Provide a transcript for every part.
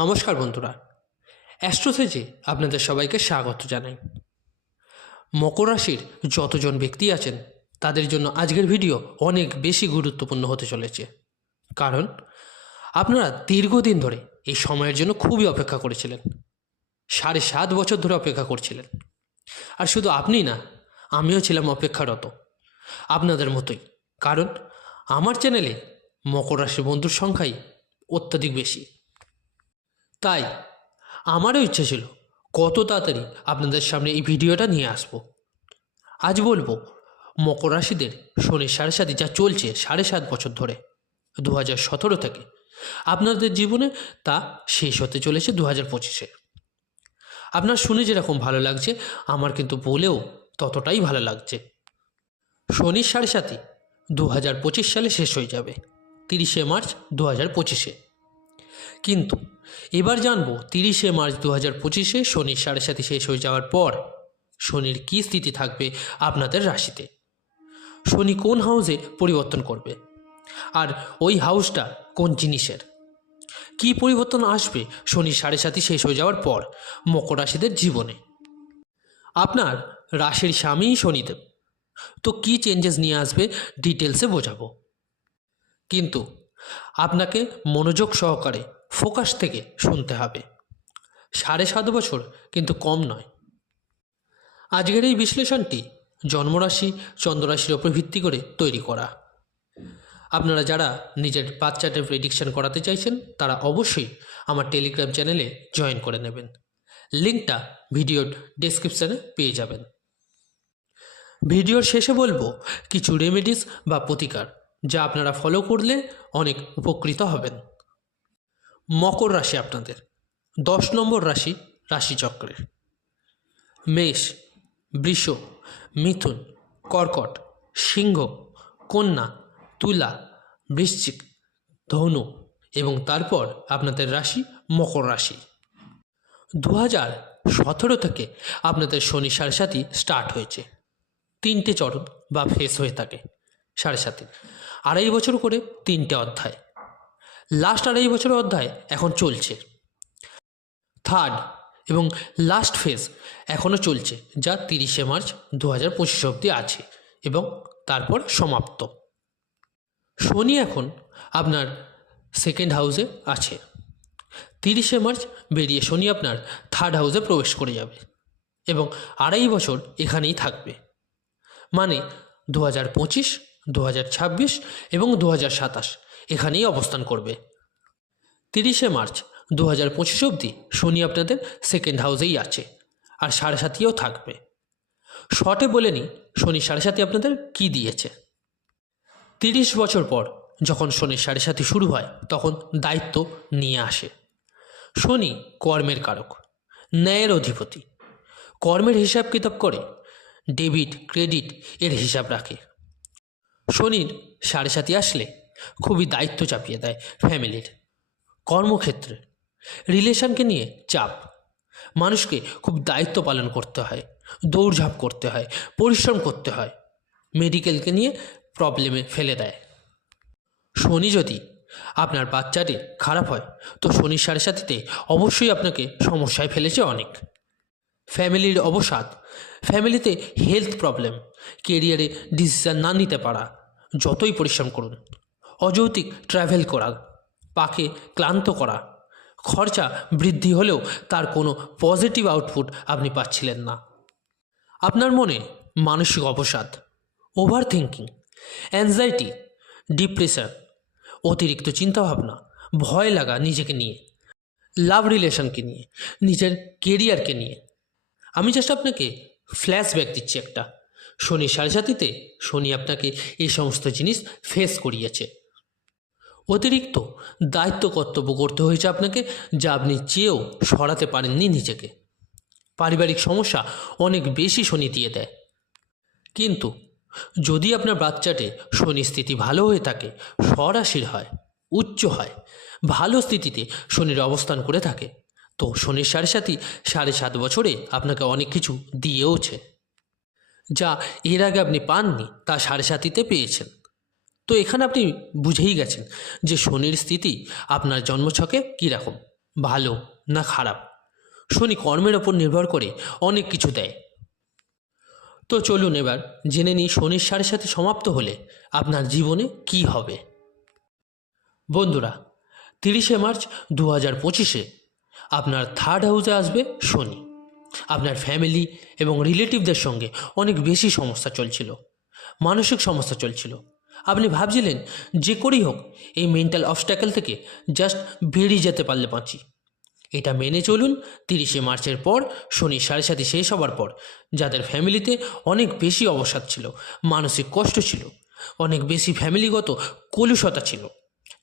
নমস্কার বন্ধুরা, অ্যাস্ট্রোসেজে আপনাদের সবাইকে স্বাগত জানাই। মকর রাশির যতজন ব্যক্তি আছেন তাদের জন্য আজকের ভিডিও অনেক বেশি গুরুত্বপূর্ণ হতে চলেছে, কারণ আপনারা দীর্ঘদিন ধরে এই সময়ের জন্য খুবই অপেক্ষা করেছিলেন। 7.5 বছর ধরে অপেক্ষা করছিলেন। আর শুধু আপনি না, আমিও ছিলাম অপেক্ষারত আপনাদের মতোই, কারণ আমার চ্যানেলে মকর রাশির বন্ধুর সংখ্যাই অত্যাধিক বেশি। তাই আমারও ইচ্ছে ছিল কত তাড়াতাড়ি আপনাদের সামনে এই ভিডিওটা নিয়ে আসব। আজ বলবো মকর রাশিদের শনির সাড়ে যা চলছে 7.5 বছর ধরে 2017 থেকে আপনাদের জীবনে তা শেষ হতে চলেছে 2025-এ। আপনার শুনে যেরকম ভালো লাগছে, আমার কিন্তু বলেও ততটাই ভালো লাগছে। শনির সাড়ে 2025 সালে শেষ হয়ে যাবে 30শে মার্চ 2025-এ। কিন্তু এবার জানবো 30শে মার্চ 2025-এ শনির সাড়ে শেষ হয়ে যাওয়ার পর শনির কী স্থিতি থাকবে আপনাদের রাশিতে, শনি কোন হাউসে পরিবর্তন করবে, আর ওই হাউসটা কোন জিনিসের, কী পরিবর্তন আসবে শনির সাড়ে শেষ হয়ে যাওয়ার পর মকর রাশিদের জীবনে। আপনার রাশির স্বামীই শনিদেব, তো কী চেঞ্জেস নিয়ে আসবে ডিটেলসে বোঝাবো। কিন্তু আপনাকে মনোযোগ সহকারে ফোকাস থেকে শুনতে হবে। 7.5 বছর কিন্তু কম নয়। আজকের এই বিশ্লেষণটি জন্মরাশি চন্দ্ররাশির ওপর ভিত্তি করে তৈরি করা। আপনারা যারা নিজের বাচ্চাদের প্রেডিকশন করাতে চাইছেন তারা অবশ্যই আমার টেলিগ্রাম চ্যানেলে জয়েন করে নেবেন। লিঙ্কটা ভিডিওর ডেসক্রিপশানে পেয়ে যাবেন। ভিডিওর শেষে বলবো কিছু রেমেডিস বা প্রতিকার যা আপনারা ফলো করলে অনেক উপকৃত হবেন। মকর রাশি আপনাদের 10 নম্বর রাশি রাশিচক্রের। মেষ, বৃষ, মিথুন, কর্কট, সিংহ, কন্যা, তুলা, বৃশ্চিক, ধনু এবং তারপর আপনাদের রাশি মকর রাশি। 2017 থেকে আপনাদের শনি সাড়ে স্টার্ট হয়েছে। 3টে চরণ বা ফেস হয়ে থাকে সাড়ে 2.5 বছর করে 3টে অধ্যায়। লাস্ট 2.5 বছরের অধ্যায় এখন চলছে। থার্ড এবং লাস্ট ফেজ এখনও চলছে, যা 30শে মার্চ 2025 অবধি আছে এবং তারপর সমাপ্ত। শনি এখন আপনার সেকেন্ড হাউসে আছে। 30শে মার্চ বেরিয়ে শনি আপনার থার্ড হাউসে প্রবেশ করে যাবে এবং 2.5 বছর এখানেই থাকবে। মানে 2025, 2026 এবং 2027 এখানেই অবস্থান করবে। 30শে মার্চ 2025 অবধি শনি আপনাদের সেকেন্ড হাউসেই আছে আর 7.5-এও থাকবে। শর্টে বলে নিই শনি 7.5 আপনাদের কী দিয়েছে। 30 বছর পর যখন শনির 7.5 শুরু হয় তখন দায়িত্ব নিয়ে আসে। শনি কর্মের কারক, ন্যায়ের অধিপতি, কর্মের হিসাব কিতাব করে, ডেবিট ক্রেডিট এর হিসাব রাখে। শনির 7.5 আসলে খুবই দায়িত্ব চাপিয়ে দেয় ফ্যামিলির, কর্মক্ষেত্রে, রিলেশনকে নিয়ে চাপ, মানুষকে খুব দায়িত্ব পালন করতে হয়, দৌড়ঝাঁপ করতে হয়, পরিশ্রম করতে হয়, মেডিকেলকে নিয়ে প্রবলেমে ফেলে দেয়। শনি যদি আপনার বাচ্চাটি খারাপ হয় তো শনির 7.5-তে অবশ্যই আপনাকে সমস্যায় ফেলেছে অনেক। ফ্যামিলির অবসাদ, ফ্যামিলিতে হেলথ প্রবলেম, কেরিয়ারে ডিসিশন না নিতে পারা, যতই পরিশ্রম করুন, অযৌক্তিক ট্রাভেল করা, পাকে ক্লান্ত করা, খরচা বৃদ্ধি হলেও তার কোনো পজিটিভ আউটপুট আপনি পাচ্ছিলেন না। আপনার মনে মানসিক অবসাদ, ওভার থিঙ্কিং, অ্যাংজাইটি, ডিপ্রেশন, অতিরিক্ত চিন্তাভাবনা, ভয় লাগা নিজেকে নিয়ে, লাভ রিলেশনকে নিয়ে, নিজের কেরিয়ারকে নিয়ে। আমি জাস্ট আপনাকে ফ্ল্যাশব্যাক দিচ্ছি একটা। শনি 7.5-তে শনি আপনাকে এই সমস্ত জিনিস ফেস করিয়েছে। অতিরিক্ত দায়িত্ব কর্তব্য করতে হয়েছে আপনাকে, যা আপনি চেয়েও সরাতে পারেননি নিজেকে। পারিবারিক সমস্যা অনেক বেশি শনি দিয়ে দেয়। কিন্তু যদি আপনার বাচ্চাটে শনি স্থিতি ভালো হয়ে থাকে, স্বরাশির হয়, উচ্চ হয়, ভালো স্থিতিতে শনির অবস্থান করে থাকে, তো শনির 7.5 বছরে আপনাকে অনেক কিছু দিয়েওছে, যা এর আগে আপনি পাননি তা 7.5-তে পেয়েছেন। তো এখানে আপনি বুঝেই গেছেন যে শনির স্থিতি আপনার জন্মছকে কীরকম। ভালো না খারাপ, শনি কর্মের ওপর নির্ভর করে অনেক কিছু দেয়। তো চলুন এবার জেনে নিই শনির 7.5 সমাপ্ত হলে আপনার জীবনে কি হবে। বন্ধুরা, 30শে মার্চ 2025-এ আপনার 3rd হাউসে আসবে শনি। আপনার ফ্যামিলি এবং রিলেটিভদের সঙ্গে অনেক বেশি সমস্যা চলছিল, মানসিক সমস্যা চলছিল। আপনি ভাবছিলেন যে করেই হোক এই মেন্টাল অবস্ট্যাকেল থেকে জাস্ট বেরিয়ে যেতে পারলে বাঁচি। এটা মেনে চলুন, 30শে মার্চের পর শনি 7.5 শেষ হওয়ার পর যাদের ফ্যামিলিতে অনেক বেশি অবসাদ ছিল, মানসিক কষ্ট ছিল, অনেক বেশি ফ্যামিলিগত কলুষতা ছিল,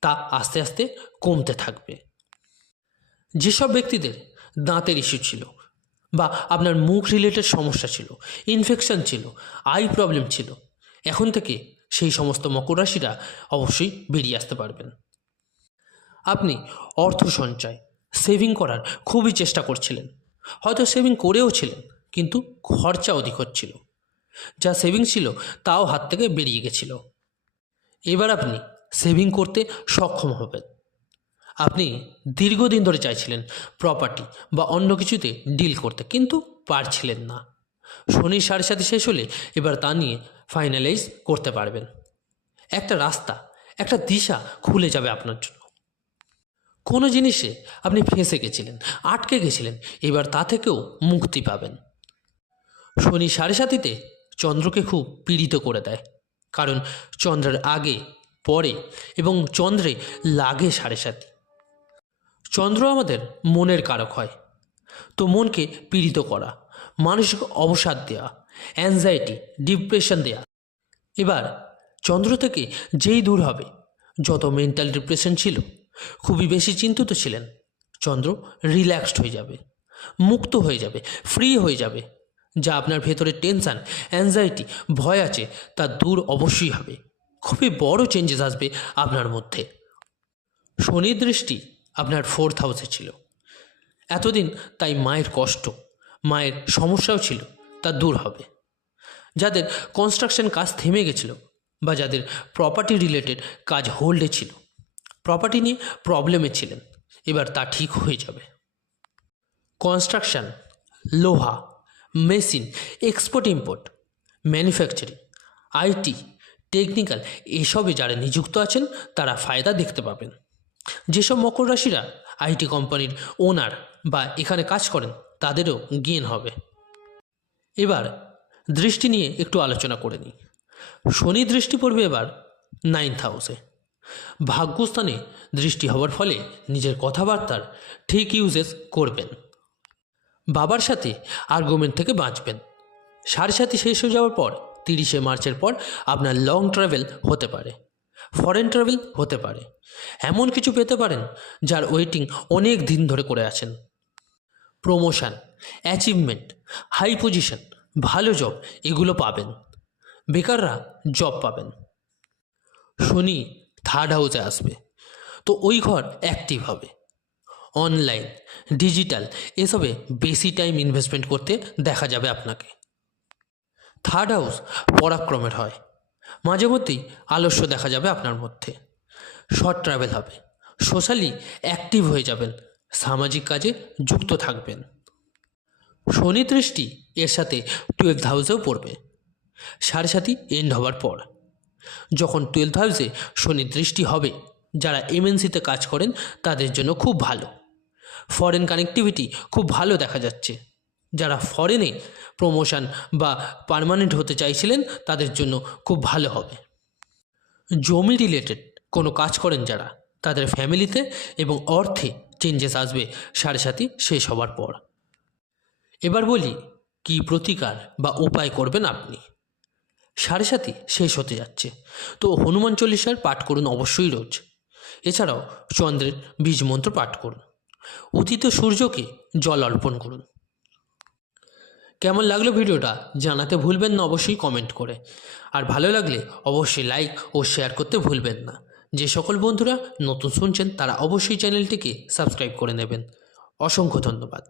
তা আস্তে আস্তে কমতে থাকবে। যেসব ব্যক্তিদের দাঁতের ইস্যু ছিল বা আপনার মুখ রিলেটেড সমস্যা ছিল, ইনফেকশন ছিল, আই প্রবলেম ছিল, এখন থেকে সেই সমস্ত মকর রাশিরা অবশ্যই বেরিয়ে আসতে পারবেন। আপনি অর্থ সঞ্চয়, সেভিং করার খুবই চেষ্টা করছিলেন, হয়তো সেভিং করেও ছিলেন, কিন্তু খরচা অধিক হচ্ছিল। যা সেভিং ছিল তাও হাত থেকে বেরিয়ে গেছিল। এবার আপনি সেভিং করতে সক্ষম হবেন। আপনি দীর্ঘদিন ধরে চাইছিলেন প্রপার্টি বা অন্য কিছুতে ডিল করতে, কিন্তু পারছিলেন না। শনির 7.5 শেষ হলে এবার তা নিয়ে ফাইনালাইজ করতে পারবেন। একটা রাস্তা, একটা দিশা খুলে যাবে আপনার জন্য। কোনো জিনিসে আপনি ফেঁসে গেছিলেন, আটকে গেছিলেন, এবার তা থেকেও মুক্তি পাবেন। শনি 7.5-তে চন্দ্রকে খুব পীড়িত করে দেয়, কারণ চন্দ্রের আগে, পরে এবং চন্দ্রে লাগে 7.5। চন্দ্র আমাদের মনের কারক হয়, তো মনকে পীড়িত করা, মানসিক অবসাদ দেওয়া, অ্যাংজাইটি, ডিপ্রেশন দেওয়া। এবার চন্দ্র থেকে যেই দূর হবে, যত মেন্টাল ডিপ্রেশন ছিল, খুবই বেশি চিন্তিত ছিলেন, চন্দ্র রিল্যাক্সড হয়ে যাবে, মুক্ত হয়ে যাবে, ফ্রি হয়ে যাবে। যা আপনার ভেতরে টেনশান, অ্যাংজাইটি, ভয় আছে, তা দূর অবশ্যই হবে। খুবই বড় চেঞ্জেস আসবে আপনার মধ্যে। শনির দৃষ্টি আপনার 4th হাউসে ছিল এতদিন, তাই মায়ের কষ্ট, মায়ের সমস্যাও ছিল, তা দূর হবে। যাদের কনস্ট্রাকশন কাজ থেমে গেছিল বা যাদের প্রপার্টি রিলেটেড কাজ হোল্ডে ছিল, প্রপার্টি নিয়ে প্রবলেমে ছিলেন, এবার তা ঠিক হয়ে যাবে। কনস্ট্রাকশন, লোহা, machine, export import, manufacturing, IT, technical, এসবে যারা নিযুক্ত আছেন তারা ফায়দা দেখতে পাবেন। যেসব মকর রাশিরা আইটি কোম্পানির ওনার বা এখানে কাজ করেন, তাদেরও গেইন হবে। এবার দৃষ্টি নিয়ে একটু আলোচনা করে নিই। শনি দৃষ্টি পড়বে এবার 9th হাউসে। ভাগ্যস্থানে দৃষ্টি হওয়ার ফলে নিজের কথাবার্তার ঠিক ইউজেস করবেন। বাবার সাথে আর্গুমেন্ট থেকে বাঁচবেন। 7.5 শেষ হয়ে যাওয়ার পর 30শে মার্চের পর আপনার লং ট্রাভেল হতে পারে, ফরেন ট্রাভেল হতে পারে, এমন কিছু পেতে পারেন যার ওয়েটিং অনেক দিন ধরে করে আছেন। প্রমোশন, অ্যাচিভমেন্ট, হাই পজিশন, ভালো জব, এগুলো পাবেন। বেকাররা জব পাবেন। শনি 3rd হাউসে আসবে, তো ওই ঘর অ্যাক্টিভ হবে। অনলাইন, ডিজিটাল, এসবে বেশি টাইম ইনভেস্টমেন্ট করতে দেখা যাবে আপনাকে। 3rd হাউস পরাক্রমের হয়, মাঝে মধ্যেই আলস্য দেখা যাবে আপনার মধ্যে। শর্ট ট্রাভেল হবে, সোশ্যালি অ্যাক্টিভ হয়ে যাবেন, সামাজিক কাজে যুক্ত থাকবেন। শনি দৃষ্টি এর সাথে 12th হাউসেও পড়বে 7.5 এন্ড হওয়ার পর। যখন 12th হাউসে শনি দৃষ্টি হবে, যারা এমএনসিতে কাজ করেন তাদের জন্য খুব ভালো। ফরেন কানেক্টিভিটি খুব ভালো দেখা যাচ্ছে। যারা ফরেনে প্রমোশন বা পার্মানেন্ট হতে চাইছিলেন তাদের জন্য খুব ভালো হবে। জমি রিলেটেড কোনো কাজ করেন যারা, তাদের ফ্যামিলিতে এবং অর্থে চেঞ্জেস আসবে 7.5 শেষ হওয়ার পর। এবার বলি কি প্রতিকার বা উপায় করবেন আপনি। 7.5 শেষ হতে যাচ্ছে, তো হনুমান চল্লিশার পাঠ করুন অবশ্যই রোজ। এছাড়াও চন্দ্রের বীজ মন্ত্র পাঠ করুন। উদিত সূর্যকে জল অর্পণ করুন। কেমন লাগলো ভিডিওটা জানাতে ভুলবেন না অবশ্যই কমেন্ট করে। আর ভালো লাগলে অবশ্যই লাইক ও শেয়ার করতে ভুলবেন না। যে সকল বন্ধুরা নতুন শুনছেন তারা অবশ্যই চ্যানেলটিকে সাবস্ক্রাইব করে নেবেন। অসংখ্য ধন্যবাদ।